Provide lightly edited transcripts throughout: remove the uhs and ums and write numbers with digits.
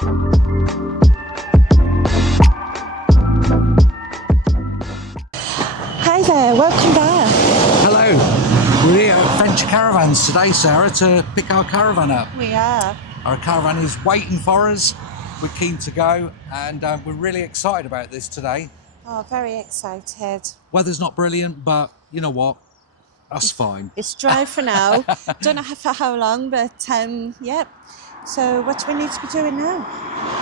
Hi there, welcome back. Hello, we're here at Venture Caravans today, Sarah, to pick our caravan up. We are. Our caravan is waiting for us. We're keen to go, and we're really excited about this today. Oh, very excited. Weather's not brilliant, but you know what? That's fine. It's dry for now. Don't know for how long, but yep. So what do we need to be doing now?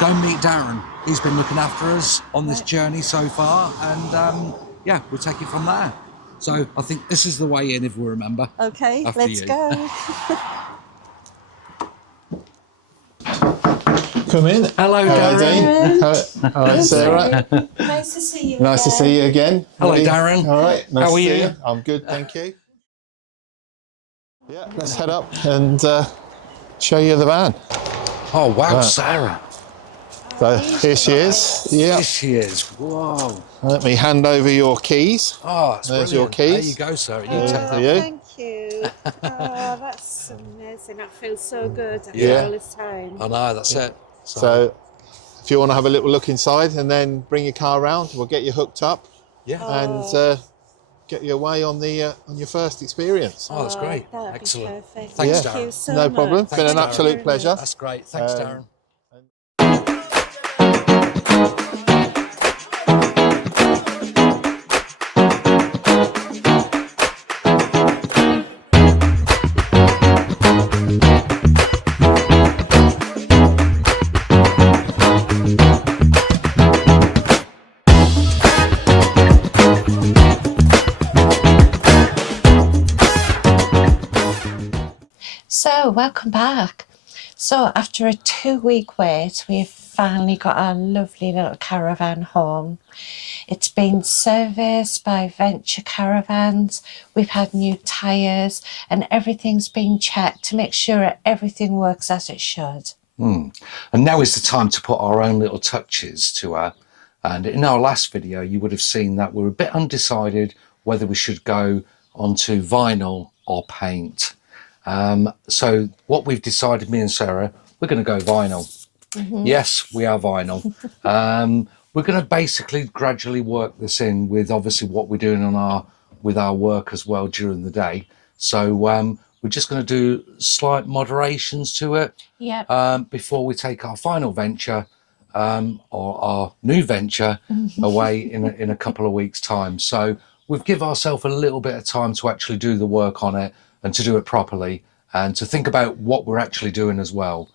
Go and meet Darren. He's been looking after us on this journey so far, and yeah, we'll take it from there. So I think this is the way in, if we remember. Okay, After let's you. go. Come in. Hello, Darren. Hi, Sarah. Nice to see you. Nice to see you again. Hello, Buddy. Darren. All right. Nice How to are see you? I'm good, thank you. Yeah, let's head up and show you the van. Oh, wow, Wow. Sarah. So here she is. Yeah. Here she is. Whoa. Let me hand over your keys. Oh, that's There's brilliant. your keys. There you go, Sarah. You Yeah. take For that. you. Thank you. Oh, that's amazing. That feels so good after Yeah. all this time. I know, that's it. So if you want to have a little look inside and then bring your car around, we'll get you hooked up yeah. and get you away on the on your first experience. Oh, that's great. That'd Excellent. Be perfect. Thanks, Thank Darren. you so No much. problem. It's been Thanks, an Darren. absolute pleasure. That's great. Thanks, Darren. So, welcome back. So, after a 2-week wait, we've finally got our lovely little caravan home. It's been serviced by Venture Caravans. We've had new tyres and everything's been checked to make sure everything works as it should. And now is the time to put our own little touches to her. And in our last video, you would have seen that we're a bit undecided whether we should go onto vinyl or paint. So what we've decided, me and Sarah, we're going to go vinyl. Yes, we are vinyl. We're going to basically gradually work this in with obviously what we're doing on with our work as well during the day. So we're just going to do slight moderations to it before we take our final venture or our new venture away in a couple of weeks' time. So we've given ourselves a little bit of time to actually do the work on it and to do it properly and to think about what we're actually doing as well,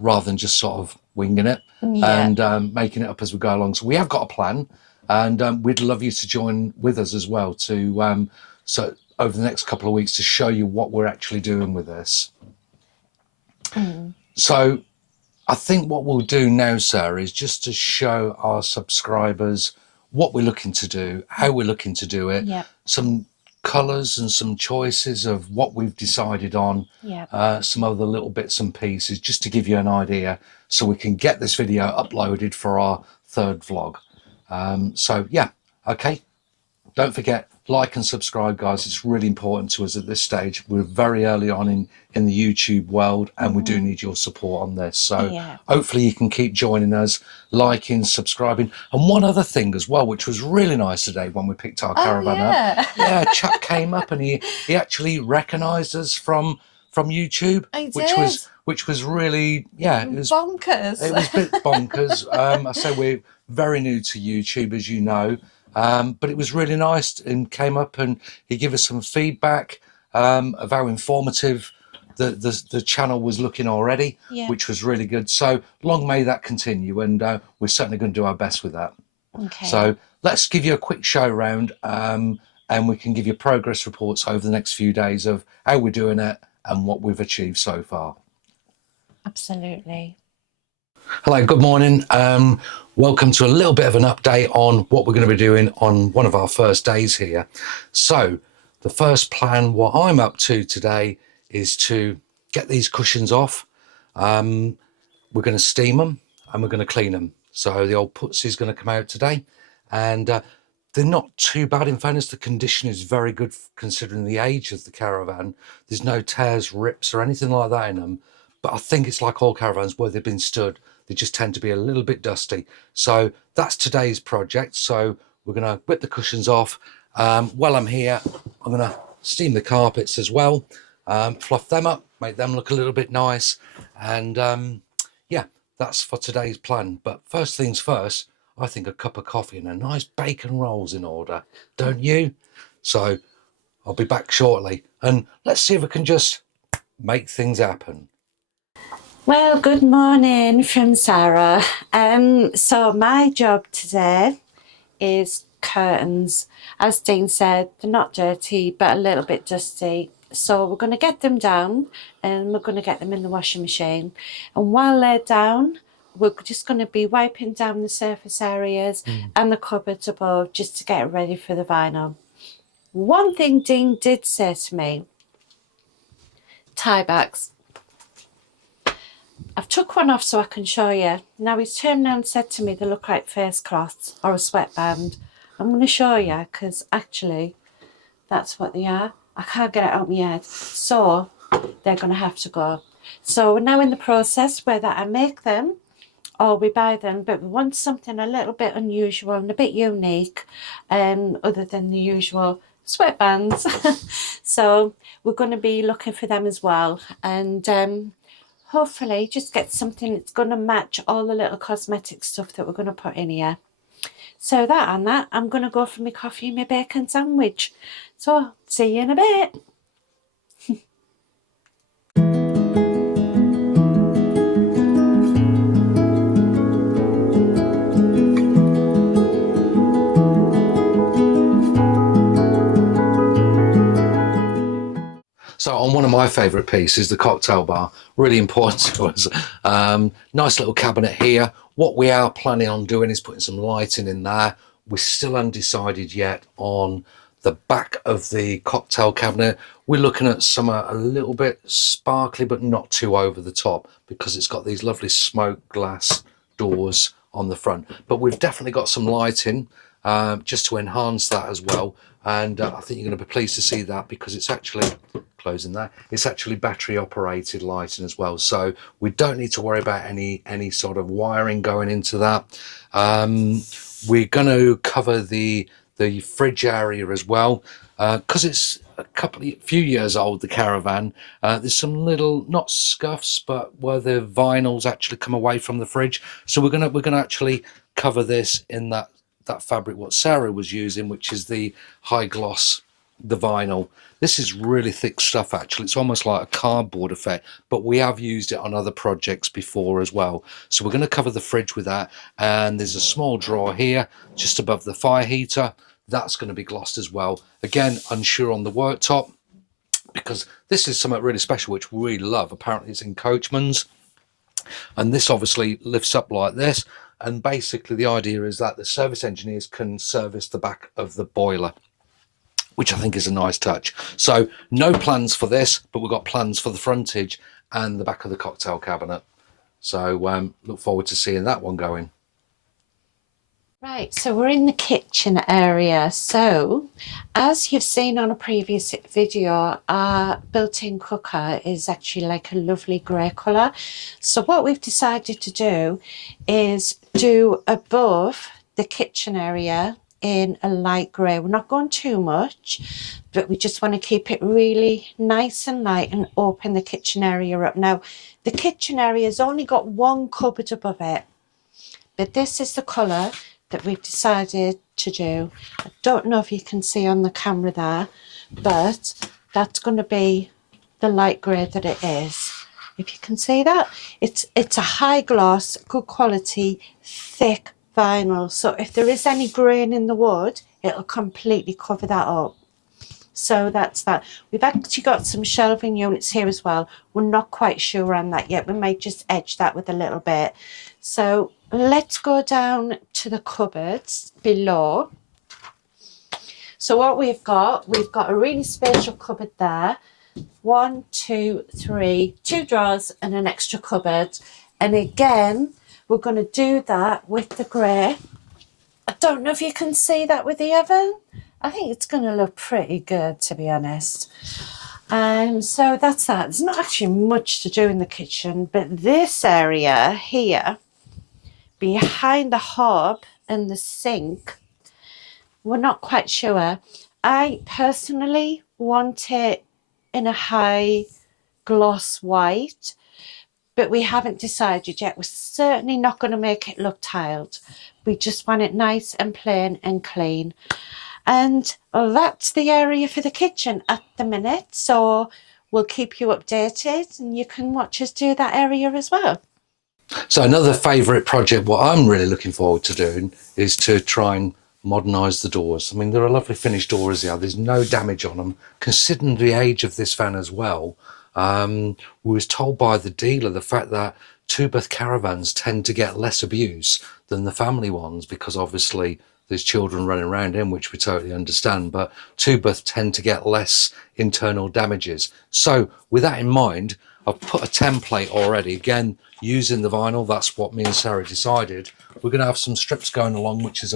rather than just sort of winging it and making it up as we go along. So we have got a plan, and we'd love you to join with us as well to so over the next couple of weeks to show you what we're actually doing with this. So I think what we'll do now, Sarah, is just to show our subscribers what we're looking to do, how we're looking to do it, some colours and some choices of what we've decided on, some other little bits and pieces, just to give you an idea so we can get this video uploaded for our third vlog. So yeah, okay, don't forget, like and subscribe, guys. It's really important to us at this stage. We're very early on in the YouTube world, and we do need your support on this. So hopefully you can keep joining us, liking, subscribing. And one other thing as well, which was really nice today when we picked our caravan up. Yeah, a chap came up and he actually recognised us from YouTube, which was really, it was bonkers. It was a bit bonkers. I say we're very new to YouTube, as you know. But it was really nice, and came up and he gave us some feedback of how informative the channel was looking already, which was really good. So long may that continue, and we're certainly going to do our best with that. Okay. So let's give you a quick show round, and we can give you progress reports over the next few days of how we're doing it and what we've achieved so far. Absolutely. Hello, good morning. Welcome to a little bit of an update on what we're going to be doing on one of our first days here. So the first plan, what I'm up to today, is to get these cushions off. We're going to steam them and we're going to clean them. So the old putz is going to come out today, and they're not too bad. In fairness, the condition is very good considering the age of the caravan. There's no tears, rips or anything like that in them. but I think it's like all caravans where they've been stood, they just tend to be a little bit dusty. So that's today's project. So we're going to whip the cushions off. While I'm here, I'm going to steam the carpets as well, fluff them up, make them look a little bit nice. And yeah, that's for today's plan. But first things first, I think a cup of coffee and a nice bacon roll's in order, don't you? So I'll be back shortly, and let's see if we can just make things happen. Well, good morning from Sarah. So my job today is curtains. As Dean said, they're not dirty, but a little bit dusty. So we're going to get them down and we're going to get them in the washing machine. And while they're down, we're just going to be wiping down the surface areas and the cupboards above just to get it ready for the vinyl. One thing Dean did say to me, tie backs. I've took one off so I can show you. Now he's turned around and said to me they look like face cloths or a sweatband. I'm going to show you because actually that's what they are. I can't get it out of my head. So they're going to have to go. So we're now in the process whether I make them or we buy them, but we want something a little bit unusual and a bit unique, other than the usual sweatbands. So we're going to be looking for them as well, and hopefully just get something that's going to match all the little cosmetic stuff that we're going to put in here. So that and that, I'm going to go for my coffee and my bacon sandwich. So see you in a bit. So on one of my favourite pieces, the cocktail bar, really important to us. Nice little cabinet here. What we are planning on doing is putting some lighting in there. We're still undecided yet on the back of the cocktail cabinet. We're looking at some a little bit sparkly, but not too over the top, because it's got these lovely smoke glass doors on the front. But we've definitely got some lighting just to enhance that as well. And I think you're going to be pleased to see that, because it's actually closing that, it's actually battery operated lighting as well, so we don't need to worry about any sort of wiring going into that. We're going to cover the fridge area as well, because it's few years old, the Caravan. There's some little, not scuffs, but where the vinyls actually come away from the fridge, so we're gonna actually cover this in that fabric what Sarah was using, which is the high gloss, the vinyl. This is really thick stuff actually. It's almost like a cardboard effect, but we have used it on other projects before as well. So we're going to cover the fridge with that, and there's a small drawer here just above the fire heater. That's going to be glossed as well. Again, unsure on the worktop, because this is something really special which we really love. Apparently it's in Coachman's, and this obviously lifts up like this, and basically the idea is that the service engineers can service the back of the boiler, which I think is a nice touch. So no plans for this, but we've got plans for the frontage and the back of the cocktail cabinet. So look forward to seeing that one going. Right, so we're in the kitchen area. So as you've seen on a previous video, our built-in cooker is actually like a lovely grey colour. So what we've decided to do is do above the kitchen area in a light grey. We're not going too much, but we just want to keep it really nice and light and open the kitchen area up. Now, the kitchen area has only got one cupboard above it, but this is the colour that we've decided to do. I don't know if you can see on the camera there, but that's going to be the light grey that it is. If you can see that, it's a high gloss, good quality, thick vinyl. So if there is any grain in the wood, it'll completely cover that up. So that's that. We've actually got some shelving units here as well. We're not quite sure on that yet. We might just edge that with a little bit. So let's go down to the cupboards below. So what we've got a really spacious cupboard there. 1, 2, 3, 2 drawers and an extra cupboard. And again, we're going to do that with the grey. I don't know if you can see that with the oven. I think it's going to look pretty good, to be honest. So that's that. There's not actually much to do in the kitchen, but this area here, behind the hob and the sink, we're not quite sure. I personally want it in a high gloss white, but we haven't decided yet. We're certainly not going to make it look tiled. We just want it nice and plain and clean. And that's the area for the kitchen at the minute. So we'll keep you updated and you can watch us do that area as well. So another favourite project, what I'm really looking forward to doing, is to try and modernise the doors. I mean, they're a lovely finished doors here. There's no damage on them. Considering the age of this van as well, we was told by the dealer the fact that two-berth caravans tend to get less abuse than the family ones, because obviously there's children running around in, which we totally understand, but two-berth tend to get less internal damages. So with that in mind, I've put a template already, again, using the vinyl. That's what me and Sarah decided. We're going to have some strips going along, which is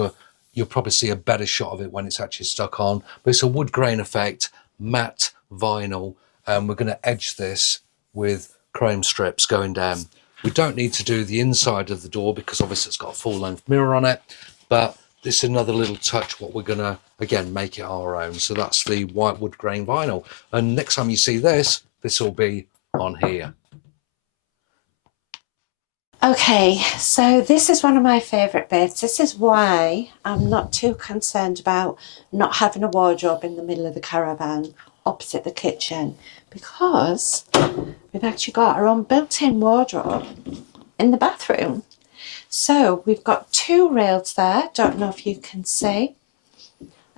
you'll probably see a better shot of it when it's actually stuck on, but it's a wood grain effect, matte vinyl, and we're going to edge this with chrome strips going down. We don't need to do the inside of the door because obviously it's got a full length mirror on it, but this is another little touch what we're going to, again, make it our own. So that's the white wood grain vinyl, and next time you see this will be on here. Okay, so this is one of my favourite bits. This is why I'm not too concerned about not having a wardrobe in the middle of the caravan opposite the kitchen, because we've actually got our own built-in wardrobe in the bathroom. So we've got two rails there. Don't know if you can see.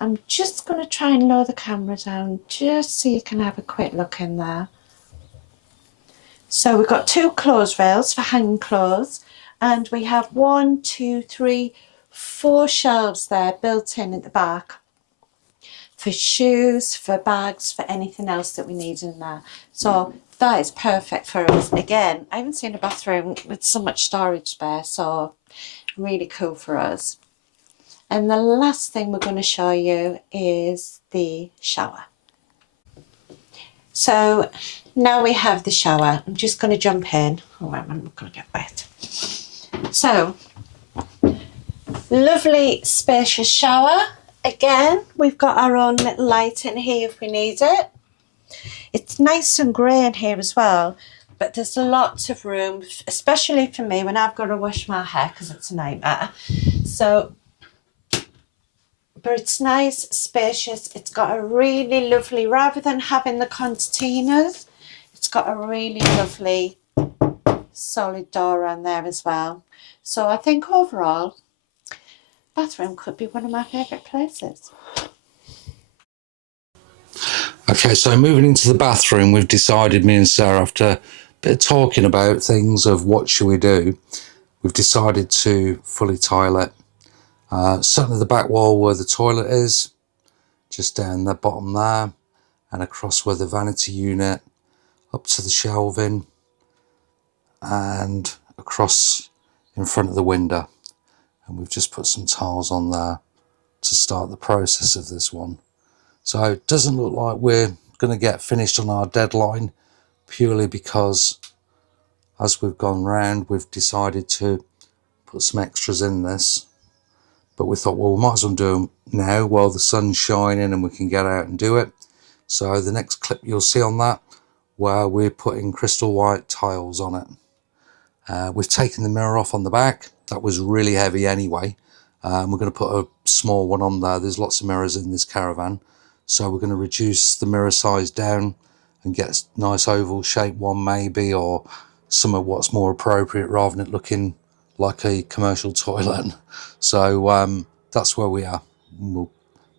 I'm just going to try and lower the camera down just so you can have a quick look in there. So we've got two clothes rails for hanging clothes, and we have 1, 2, 3, 4 shelves there built in at the back for shoes, for bags, for anything else that we need in there. So that is perfect for us. Again, I haven't seen a bathroom with so much storage space, so really cool for us. And the last thing we're going to show you is the shower. So now we have the shower. I'm just going to jump in. Oh, I'm not going to get wet. So, lovely spacious shower. Again, we've got our own little light in here if we need it. It's nice and grey in here as well, but there's lots of room, especially for me when I've got to wash my hair because it's a nightmare. So, but it's nice, spacious. It's got a really lovely, rather than having the concertinas, it's got a really lovely solid door on there as well. So I think overall, bathroom could be one of my favourite places. Okay, so moving into the bathroom, we've decided, me and Sarah, after a bit of talking about things of what should we do, we've decided to fully tile it. Certainly the back wall where the toilet is, just down the bottom there, and across where the vanity unit, up to the shelving, and across in front of the window. And we've just put some tiles on there to start the process of this one. So it doesn't look like we're going to get finished on our deadline, purely because as we've gone round, we've decided to put some extras in this. But we thought, well, we might as well do them now while the sun's shining and we can get out and do it. So the next clip you'll see on that, where we're putting crystal white tiles on it. We've taken the mirror off on the back. That was really heavy anyway. We're going to put a small one on there. There's lots of mirrors in this caravan. So we're going to reduce the mirror size down and get a nice oval shaped one maybe, or some of what's more appropriate rather than it looking like a commercial toilet. So that's where we are.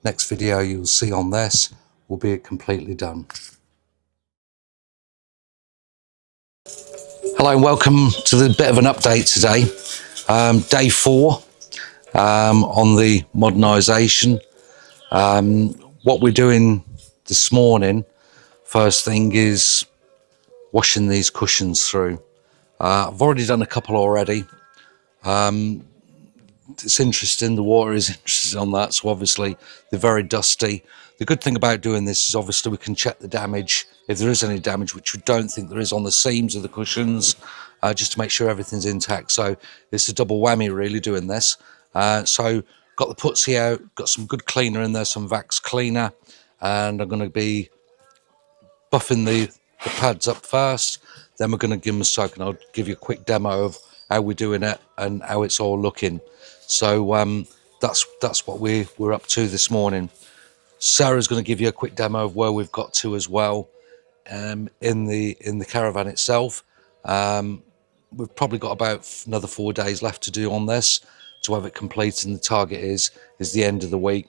Next video you'll see on this will be completely done. Hello and welcome to the bit of an update today. Day 4 on the modernisation. What we're doing this morning, first thing, is washing these cushions through. I've already done a couple already. It's interesting, the water is interested on that, so obviously they're very dusty. The good thing about doing this is obviously we can check the damage if there is any damage, which we don't think there is on the seams of the cushions, just to make sure everything's intact. So it's a double whammy really doing this. So got the putty out, got some good cleaner in there, some Vax cleaner, and I'm going to be buffing the pads up first. Then we're going to give them a soak, and I'll give you a quick demo of how we're doing it and how it's all looking. So that's what we're up to this morning. Sarah's going to give you a quick demo of where we've got to as well, in the caravan itself. We've probably got about another 4 days left to do on this to have it complete, and the target is the end of the week.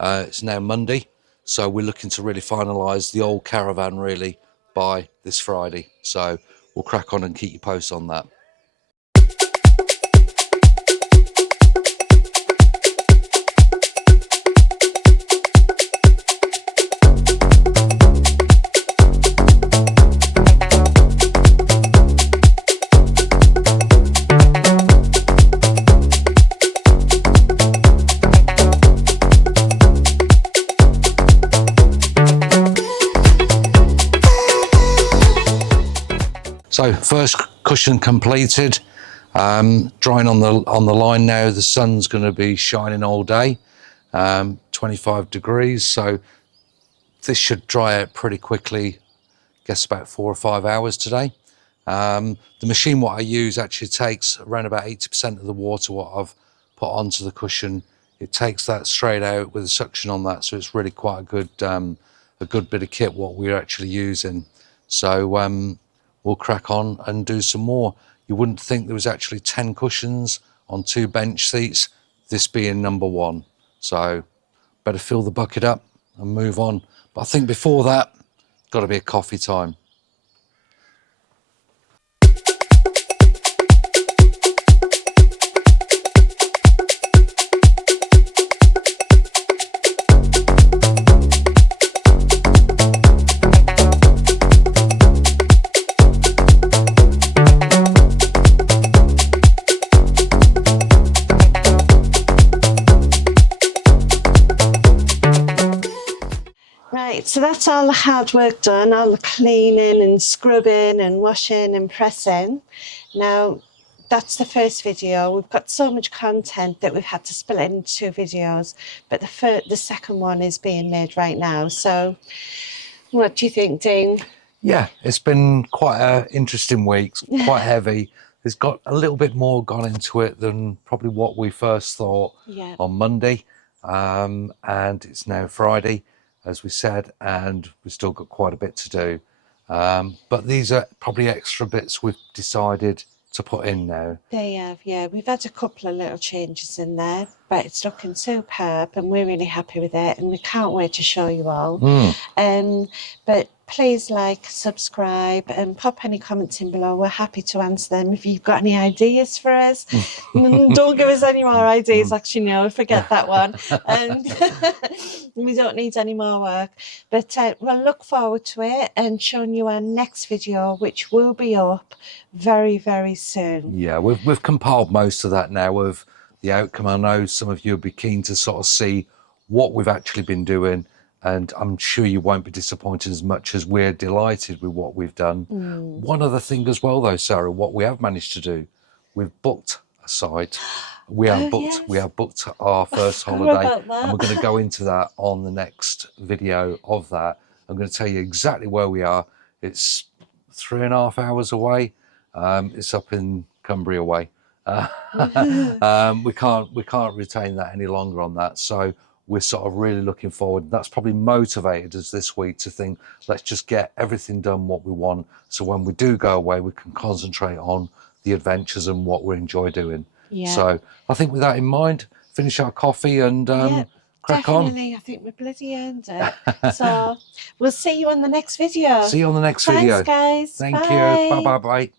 It's now Monday, so we're looking to really finalise the old caravan really by this Friday. So we'll crack on and keep you posted on that. So first cushion completed, drying on the line now. The sun's going to be shining all day, 25 degrees. So this should dry out pretty quickly. Guess about 4 or 5 hours today. The machine what I use actually takes around about 80% of the water what I've put onto the cushion. It takes that straight out with a suction on that, so it's really quite a good bit of kit what we're actually using. So we'll crack on and do some more. You wouldn't think there was actually 10 cushions on 2 bench seats, this being number 1. So better fill the bucket up and move on. But I think before that, got to be a coffee time. Right, so that's all the hard work done, all the cleaning and scrubbing and washing and pressing. Now, that's the first video. We've got so much content that we've had to split it into 2 videos, but the second one is being made right now. So what do you think, Dean? Yeah, it's been quite an interesting week, quite heavy. There's got a little bit more gone into it than probably what we first thought on Monday. And it's now Friday, as we said, and we've still got quite a bit to do. But these are probably extra bits we've decided to put in now. They have, yeah. We've had a couple of little changes in there, but it's looking superb and we're really happy with it, and we can't wait to show you all. But please like, subscribe, and pop any comments in below. We're happy to answer them. If you've got any ideas for us, don't give us any more ideas. Actually, no, forget that one. We don't need any more work. But we'll look forward to it and showing you our next video, which will be up very, very soon. Yeah, we've compiled most of that now of the outcome. I know some of you will be keen to sort of see what we've actually been doing, and I'm sure you won't be disappointed as much as we're delighted with what we've done. One other thing as well though, Sarah, what we have managed to do, we've booked a site. We have booked our first holiday, and we're going to go into that on the next video of that. I'm going to tell you exactly where we are. It's 3.5 hours away. It's up in Cumbria way. We can't retain that any longer on that. So we're sort of really looking forward. That's probably motivated us this week to think, let's just get everything done what we want. So when we do go away, we can concentrate on the adventures and what we enjoy doing. Yeah. So I think with that in mind, finish our coffee and crack definitely. on. I think we're bloody earned it. So we'll see you on the next video. See you on the next video. Thanks, guys. Thank Bye. you. Bye, bye, bye.